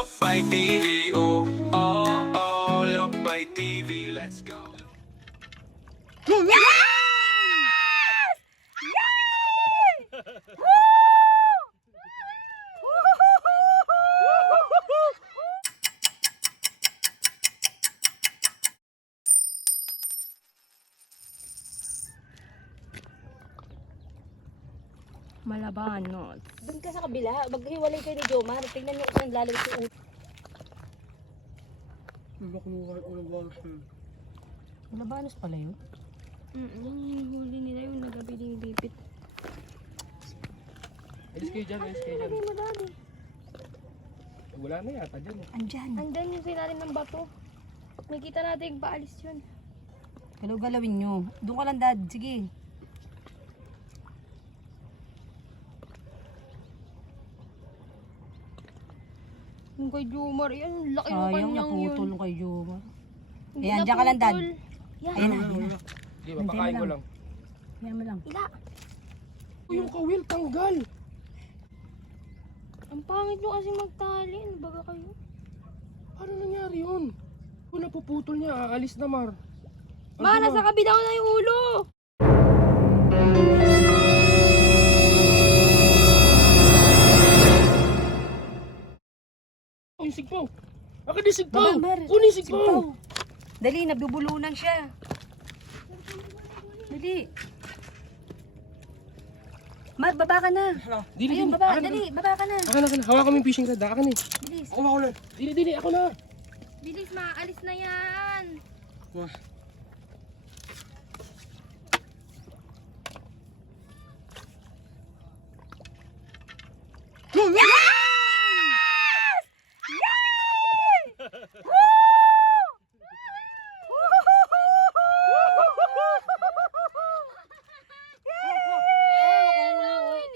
Lokbay TV, oh, oh, oh, Lokbay TV, let's go. Malabanos. Doon ka sa kabila, maghiwalay kayo ni Jomar. Tingnan niyo kung lalim si Ut. Malabanos pala yun? Huli nila yung nagabiling bipit. Alis kayo dyan, alis kayo dyan. Lagay mo dali. Wala na yata dyan. Andyan. Andyan yung sinalim ng bato. Makita natin yung paalis yun. Galaw-galawin nyo. Doon ka lang, Dad. Sige. Yung kay Jomar, yan. Laki ng Sayang, kanyang yun. naputol kay Jomar. Hindi Ayan, dyan ka lang, Dad. naputol. Yan. Ayan na, ayan na. Hindi, mapakain ko lang. Ayan mo lang. Ila. Yung kawil, tanggal. Ang pangit nyo kasi magtali. Ano baga kayo? Paano nangyari yun? Kung napuputol niya, aalis na, Mar. Ma, nasa kabila ko na yung ulo. Oh, yung sigpaw. Akin yung sigpaw. Mar, Kunin yung sigpaw. Dali, nabubulunan siya. Dali. Mar, baba ka na. Dili, Ayun, dili. baba. Akin na. Dali, baba ka na. Akin. Hawakan mo yung fishing rod. Akin eh. Bilis. Ako na. Dili, ako na. Bilis, maalis na yan. Wah.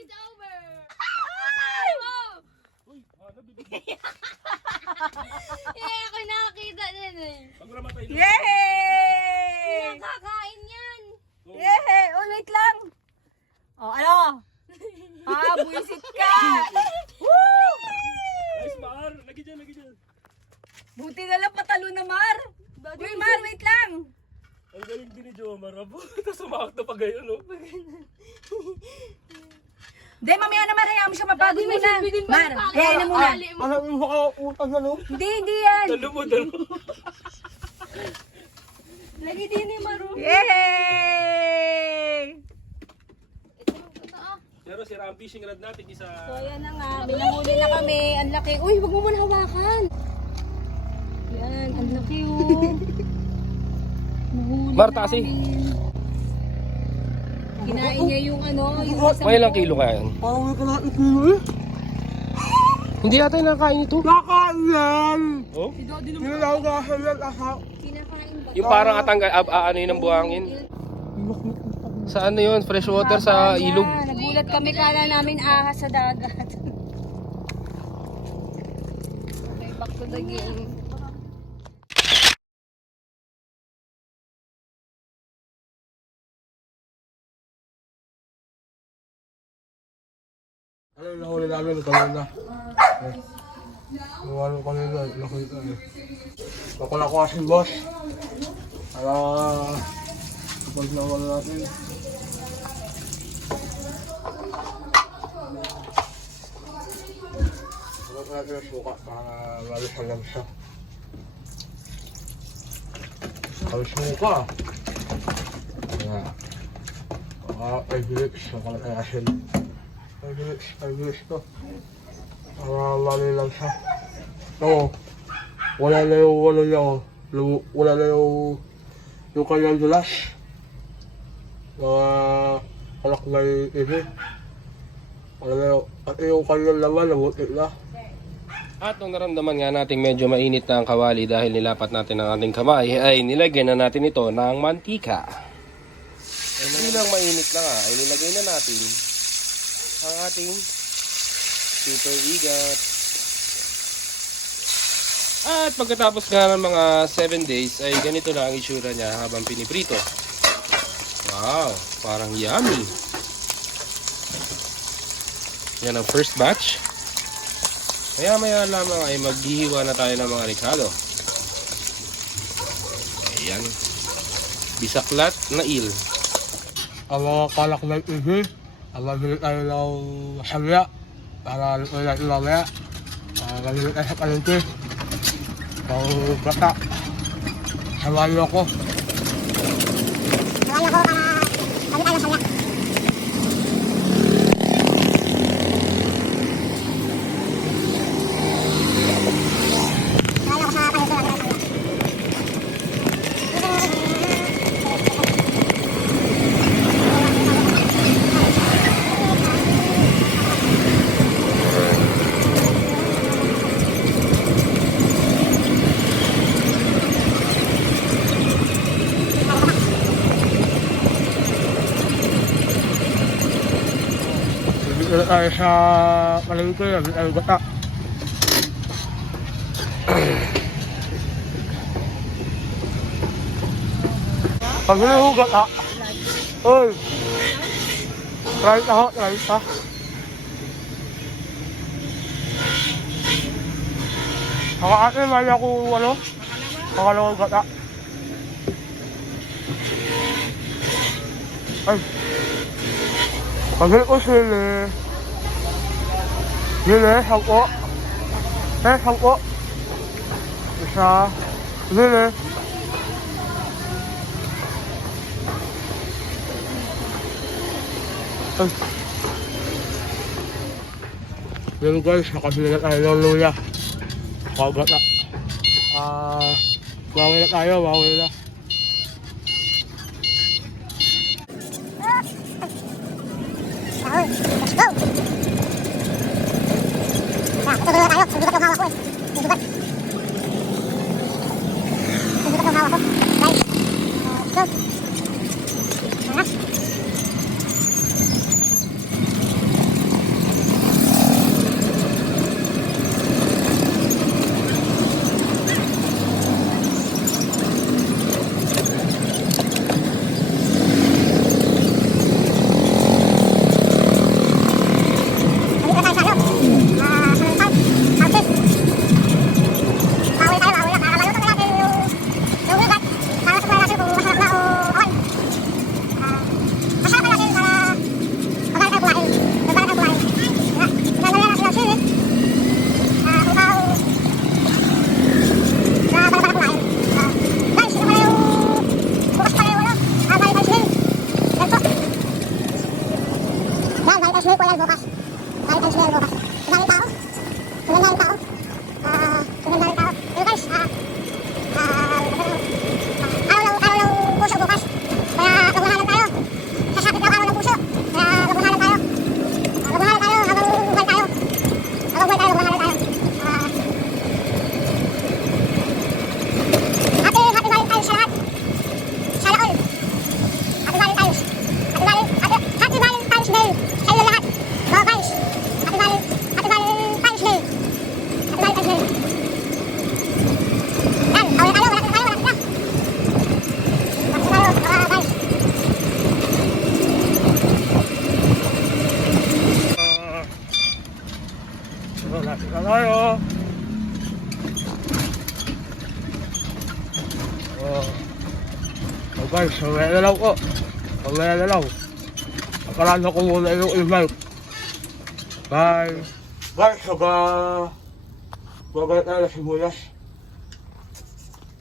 It's over. Ako nakakita din eh. Pag namatay na. Yay! Nakakain yan. Yay! Oh, wait lang. Oh, ano? Buisit ka. Woo! Nice, Mar. Lagi dyan. Buti na lang patalo na, Mar. Uy, Mar, wait lang. Ang galing din ni Jomar. Tapos sumakot na pa gayon, no? Hindi, mamaya naman, hayaan mo siya mapagod muna. Mar, hayaan na muna. Alam mo makautang na, no? Hindi yan. Talo mo. Lagi din ni Maru. Yay! Pero si ang fishing rod natin isa... So, ayan na nga. Binahuli na kami. Ang laki. Uy, wag mo muna hawakan. Yan, ang laki oh. Nahuli Mar, taas eh. namin. Kinain niya yung ano, yung isang... May ilang kilo kaya yan? Parang may kalaking kilo eh. Hindi ata yung nakakain ito. Nakain yan! Oh? Hindi lang nakahalan ako. Kinakain ba? Yung parang atanggal, ano yun ang buhangin. Sa ano yun? Fresh water sa ilog. Nagulat kami, kala namin ahas sa dagat. Okay, back to the game. Ano yung nahuli namin kanina? Yung ano kanina, nakita eh. Nakula ko kasi boss. Para kapag nawala natin. Kapag natin ang suka para malisan lang siya. Ang suka. Kaya, 5 minutes, nakalakasin. 5 minutes to. Para mali lang siya. Oo. Wala na yung ano niya, oh. Wala na yung kanyang dulas. Mga kalak na yung ibi. Wala na at yung kanyang laman, nabuti na. At nung naramdaman nga natin medyo mainit na ang kawali dahil nilapat natin ang ating kamay, ay nilagyan na natin ito ng mantika. Ay bilang mainit na nga, ay nilagay na natin ang ating super igat. At pagkatapos nga ng mga 7 days ay ganito na ang itsura niya habang piniprito. Wow, parang yummy. Yan ang first batch. Maya-maya lamang ay maghihiwa na tayo ng mga rekado. Ayan. Bisaklat na il. Ang mga kalak ng ihi, ang mabilit tayo ng samya para luto natin mamaya. Mabilit tayo sa palengke. Ang bata. Samahan niyo ako. Dito tayo sa palengke, dito tayo bata. Pag hinahugat ha? Uy! Try ka. Ang ate, may ako pangalawang gata. Ay! Pagil ko sili. Sili, sampo. Sampo. Isa. Sili. Ay. Yan guys, nakabili na tayo ng luya. Kagat na. Bawal na tayo, bawal na. Let's go! Tutuloy tayo. Susugat yung hawak ko eh. Susugat yung hawak ko. Guys. Let's go. Tara. Guys, mamaya na lang po. Mamaya na lang. Nakaraan ko muna yung email. Bye. Guys, bagay tayo na sibuyas.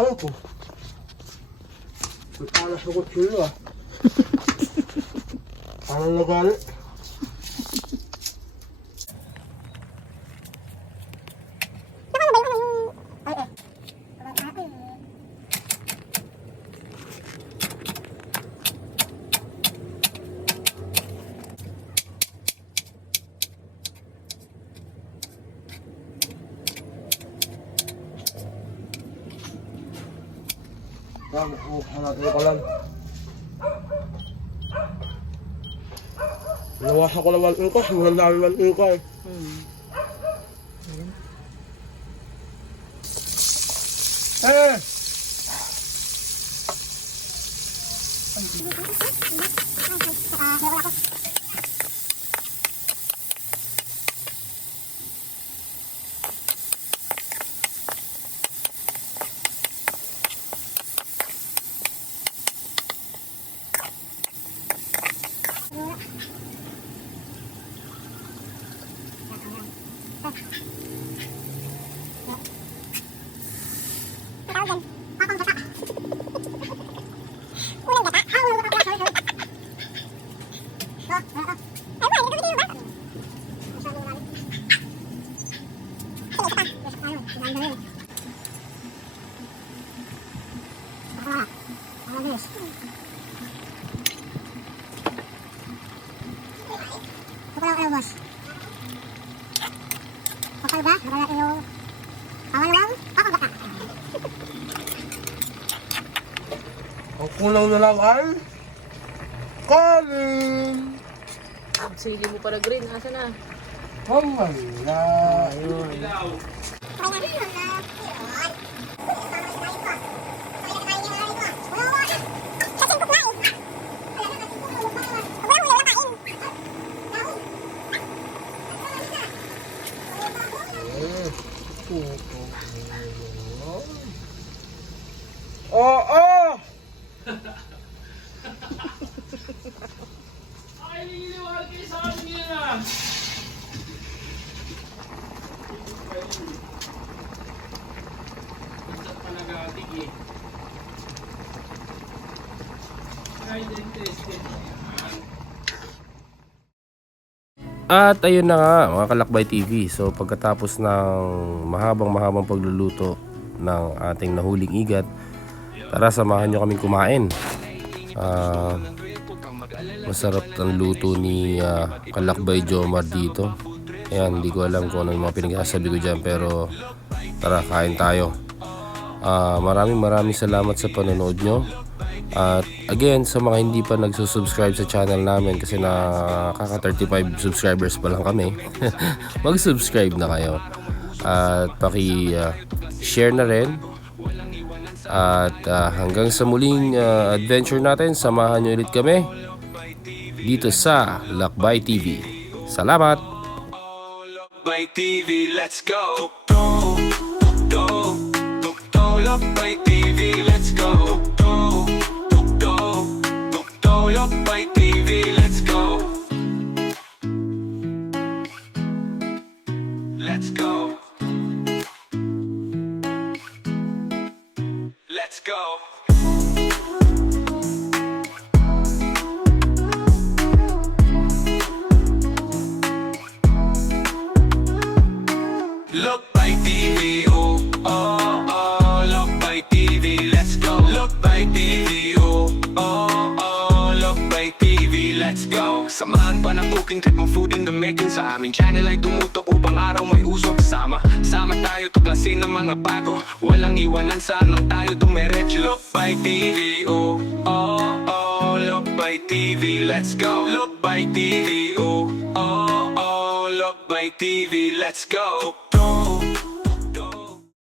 Ano po? May alas na kutsilyo ah. Parang nagali. Hanapin ko lang. Nawasan ko naman ito kasi walang dami man ito eh. Eh! Bakal ba? Harap natin yung pangalawang pakabaka. Ang kulang na lang ay kanin. Sili mo para green. Asa na? Mamaya. Ayun. Oo! Ay, nililiwanag kayo sa amin yan ah! Minsan pa nag-aatig eh. At ayun na nga mga Kalakbay TV. So pagkatapos ng mahabang pagluluto ng ating nahuling igat, tara samahan nyo kaming kumain. Masarap ang luto ni Kalakbay Jomar dito. Ayan, hindi ko alam kung ano yung mga pinagsasabi ko dyan, pero tara, kain tayo. Maraming salamat sa panonood nyo. At again, sa mga hindi pa nagsusubscribe sa channel namin, kasi nakaka 35 subscribers pa lang kami, mag-subscribe na kayo. At paki-share na rin. At hanggang sa muling adventure natin, samahan nyo ulit kami dito sa Lakbay TV. Salamat! Lakbay TV, let's go. Lakbay TV, let's go. Lakbay TV, let's go. Let's go. Let's go. Lakbay TV, oh, oh, oh, Lakbay TV, let's go. Lakbay TV, oh, oh, oh, Lakbay TV, let's go. Samahan pa ng cooking trip mo, food in the making. Sa aming channel ay tumutok upang araw may usok kasama. Sama tayo tuklasin ng mga bago, walang iwanan saan lang tayo dumiretso. Lakbay TV, oh, oh, oh, Lakbay TV, let's go. Lakbay TV, oh, oh, oh, Lakbay TV, let's go.